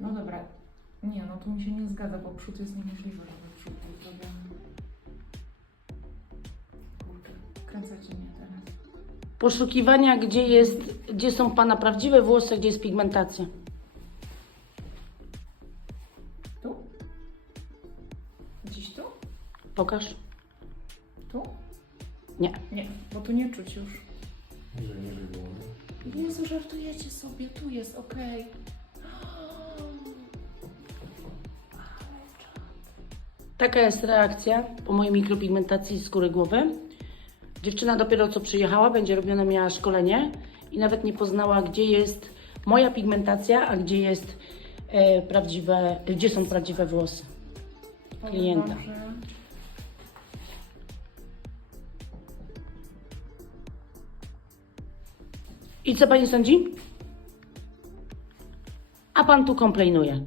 No dobra. Nie, no tu mi się nie zgadza, bo przód jest niemożliwy, żeby przód był zrobiony. Kręcacie mnie teraz. Poszukiwania, gdzie, jest, gdzie są Pana prawdziwe włosy, gdzie jest pigmentacja. Tu? Gdzieś tu? Pokaż. Tu? Nie. Nie, bo tu nie czuć już. Niżej, niżej było. nie? Jezu, żartujecie sobie, tu jest, okej. Taka jest reakcja po mojej mikropigmentacji skóry głowy. Dziewczyna dopiero co przyjechała, będzie robione miała szkolenie i nawet nie poznała, gdzie jest moja pigmentacja, a gdzie jest e, prawdziwe, gdzie są prawdziwe włosy. Klienta. wam, I co pani sądzi? A pan tu komplejnuje.